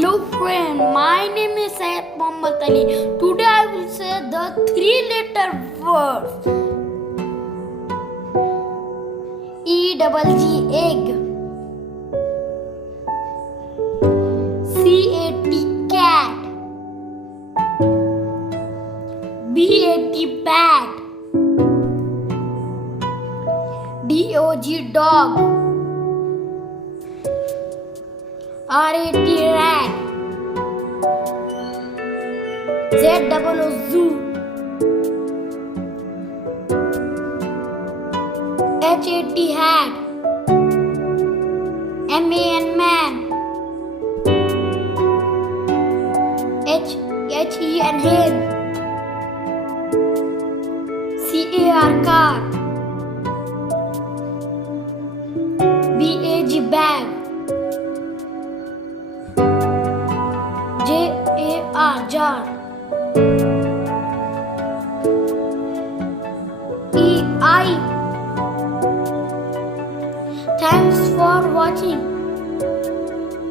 Hello friend, my name is Syed Mohammad Ali. Today I will say the three-letter word E-double-G egg, C-A-T cat, B-A-T bat, D-O-G dog, R-A-T rat, Z-O-O zoo, H-A-T hat, M-A-N man, H-E-N hen, C-A-R car, B-A-G bag, J-A-R jar, E-I. Thanks for watching.